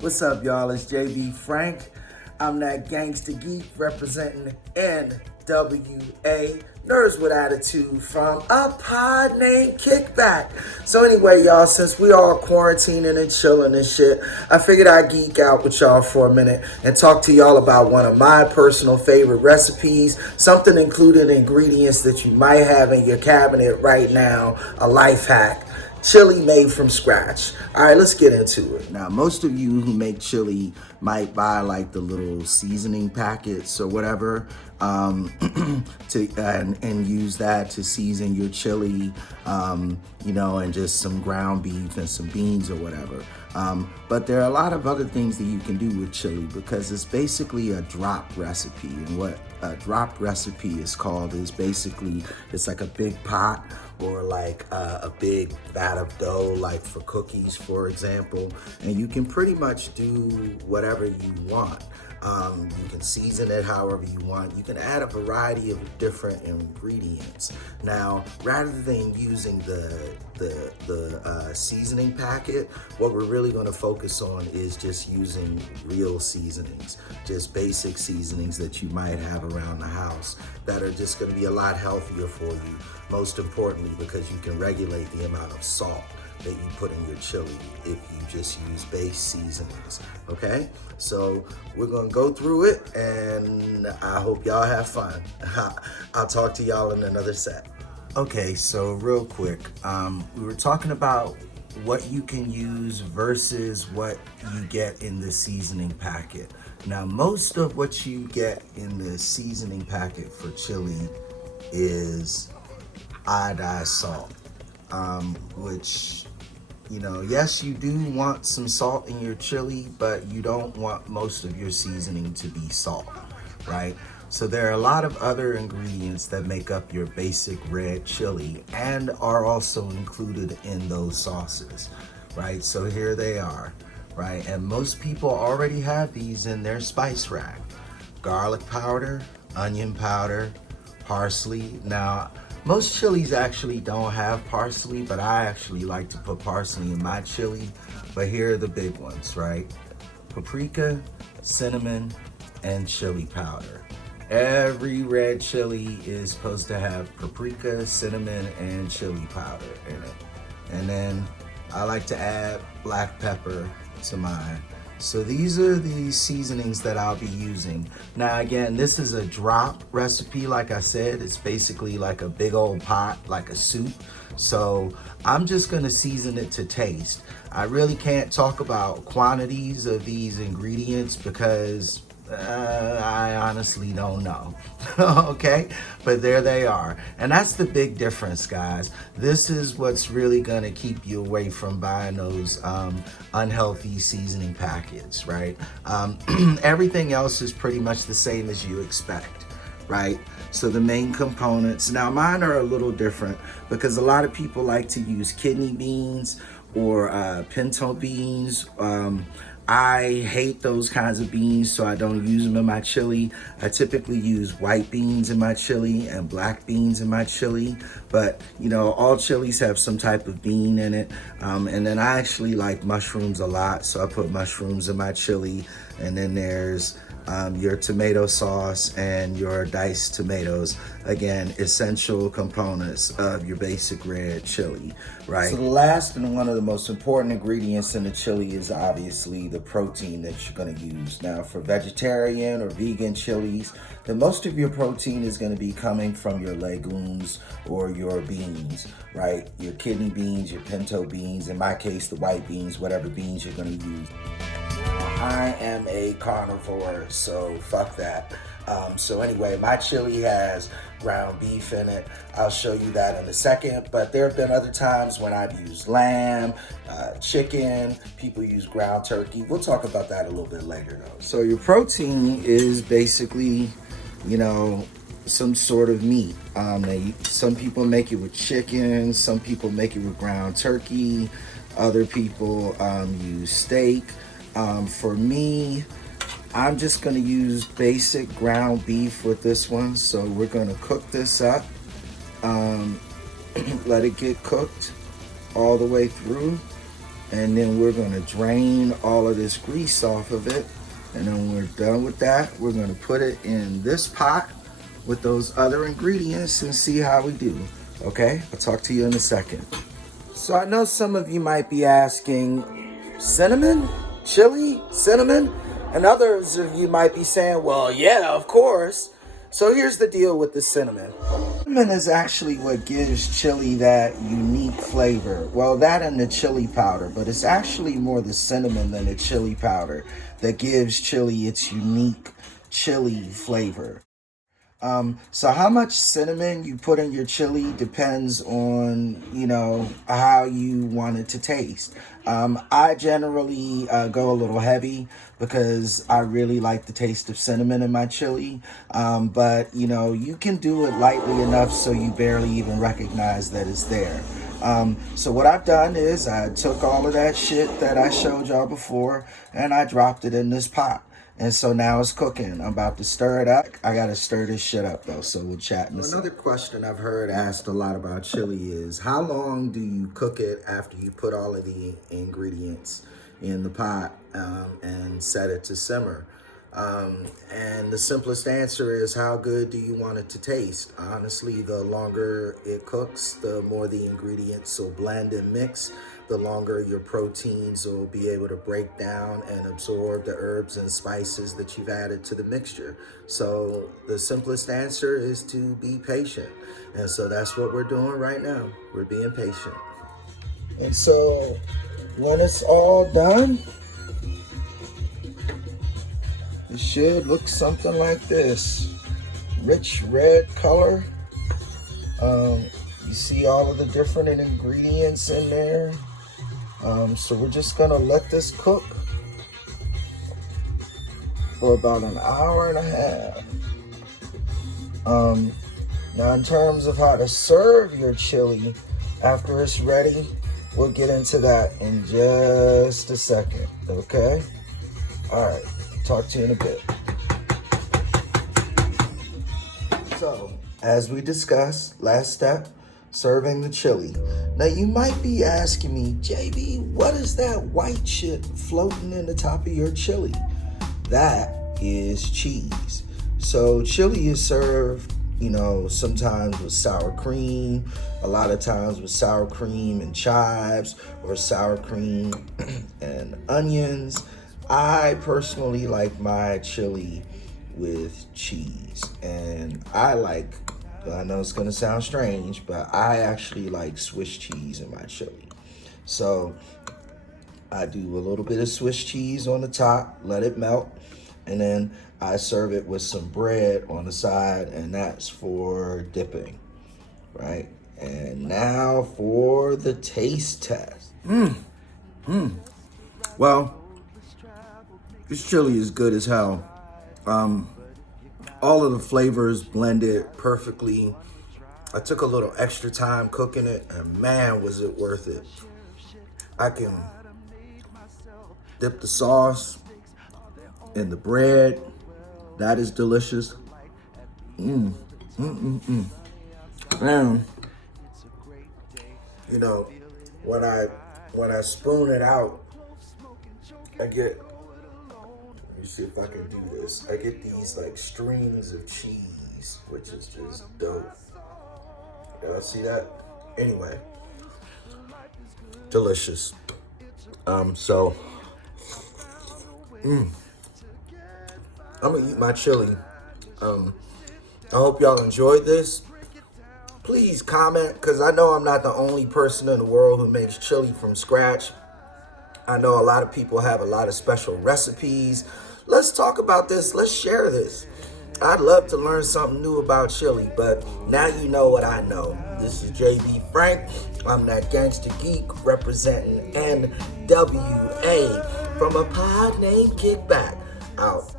What's up, y'all? It's JB Frank. I'm that gangster geek representing NWA, Nerds with Attitude, from a pod named Kickback. So anyway, y'all, since we all quarantining and chilling and shit, I figured I'd geek out with y'all for a minute and talk to y'all about one of my personal favorite recipes, something included ingredients that you might have in your cabinet right now, a life hack. Chili made from scratch. All right, let's get into it. Now, most of you who make chili might buy like the little seasoning packets or whatever, and use that to season your chili, and just some ground beef and some beans or whatever. But there are a lot of other things that you can do with chili because it's basically a drop recipe. And what a drop recipe is called is basically it's like a big pot or like a big vat of dough, like for cookies, for example, and you can pretty much do whatever you want. You can season it however you want. You can add a variety of different ingredients. Now, rather than using the seasoning packet, what we're really going to focus on is just using real seasonings, just basic seasonings that you might have around the house that are just going to be a lot healthier for you. Most importantly, because you can regulate the amount of salt that you put in your chili if you just use base seasonings, okay? So we're gonna go through it and I hope y'all have fun. I'll talk to y'all in another set. Okay, so real quick, we were talking about what you can use versus what you get in the seasoning packet. Now, most of what you get in the seasoning packet for chili is iodized salt, which, yes, you do want some salt in your chili, but you don't want most of your seasoning to be salt, right? So there are a lot of other ingredients that make up your basic red chili and are also included in those sauces, right? So here they are, right? And most people already have these in their spice rack. Garlic powder, onion powder, parsley. Now, most chilies actually don't have parsley, but I actually like to put parsley in my chili. But here are the big ones, right? Paprika, cinnamon, and chili powder. Every red chili is supposed to have paprika, cinnamon, and chili powder in it. And then I like to add black pepper to mine. So these are the seasonings that I'll be using. Now again, this is a drop recipe. Like I said, it's basically like a big old pot, like a soup. So I'm just gonna season it to taste. I really can't talk about quantities of these ingredients because I honestly don't know. Okay, but there they are. And that's the big difference, guys. This is what's really gonna keep you away from buying those unhealthy seasoning packets, right? Everything else is pretty much the same as you expect, right? So the main components, now mine are a little different because a lot of people like to use kidney beans or pinto beans. I hate those kinds of beans, so I don't use them in my chili. I typically use white beans in my chili and black beans in my chili, but all chilies have some type of bean in it. And then I actually like mushrooms a lot, so I put mushrooms in my chili. And then there's your tomato sauce and your diced tomatoes. Again, essential components of your basic red chili, right? So the last and one of the most important ingredients in the chili is obviously the protein that you're gonna use. Now for vegetarian or vegan chilies, then most of your protein is gonna be coming from your legumes or your beans, right? Your kidney beans, your pinto beans, in my case, the white beans, whatever beans you're gonna use. I am a carnivore, so fuck that. So anyway, my chili has ground beef in it. I'll show you that in a second, but there have been other times when I've used lamb, chicken, people use ground turkey. We'll talk about that a little bit later though. So your protein is basically, some sort of meat. Some people make it with chicken, some people make it with ground turkey, other people use steak. For me, I'm just gonna use basic ground beef with this one. So we're gonna cook this up, let it get cooked all the way through. And then we're gonna drain all of this grease off of it. And then when we're done with that, we're gonna put it in this pot with those other ingredients and see how we do. Okay, I'll talk to you in a second. So I know some of you might be asking, cinnamon, chili, cinnamon? And others of you might be saying, well, yeah, of course. So here's the deal with the cinnamon. Cinnamon is actually what gives chili that unique flavor. Well, that and the chili powder, but it's actually more the cinnamon than the chili powder that gives chili its unique chili flavor. So how much cinnamon you put in your chili depends on, how you want it to taste. I generally go a little heavy because I really like the taste of cinnamon in my chili. But, you can do it lightly enough so you barely even recognize that it's there. So what I've done is I took all of that shit that I showed y'all before and I dropped it in this pot. And so now it's cooking. I'm about to stir it up. I gotta stir this shit up though, so we'll chat in a second. Another question I've heard asked a lot about chili is, how long do you cook it after you put all of the ingredients in the pot and set it to simmer? And the simplest answer is, how good do you want it to taste? Honestly, the longer it cooks, the more the ingredients will blend and mix, the longer your proteins will be able to break down and absorb the herbs and spices that you've added to the mixture. So the simplest answer is to be patient. And so that's what we're doing right now. We're being patient. And so when it's all done, it should look something like this. Rich red color. You see all of the different ingredients in there. So we're just gonna let this cook for about an hour and a half. Now in terms of how to serve your chili after it's ready, we'll get into that in just a second, okay? All right, talk to you in a bit. So, as we discussed, last step, serving the chili. Now you might be asking me, JB, what is that white shit floating in the top of your chili? That is cheese. So chili is served, sometimes with sour cream, a lot of times with sour cream and chives, or sour cream and onions. I personally like my chili with cheese, and I know it's gonna sound strange, but I actually like Swiss cheese in my chili. So I do a little bit of Swiss cheese on the top, let it melt, and then I serve it with some bread on the side, and that's for dipping, right? And now for the taste test. Well, this chili is good as hell. All of the flavors blended perfectly. I took a little extra time cooking it, and man, was it worth it. I can dip the sauce in the bread. That is delicious. And, when I spoon it out, I get, let me see if I can do this. I get these like strings of cheese, which is just dope. Y'all see that? Anyway, delicious. I'm gonna eat my chili. I hope y'all enjoyed this. Please comment, because I know I'm not the only person in the world who makes chili from scratch. I know a lot of people have a lot of special recipes. Let's talk about this. Let's share this. I'd love to learn something new about chili, but now you know what I know. This is JB Frank. I'm that gangster geek representing NWA from a pod named Kickback. Out.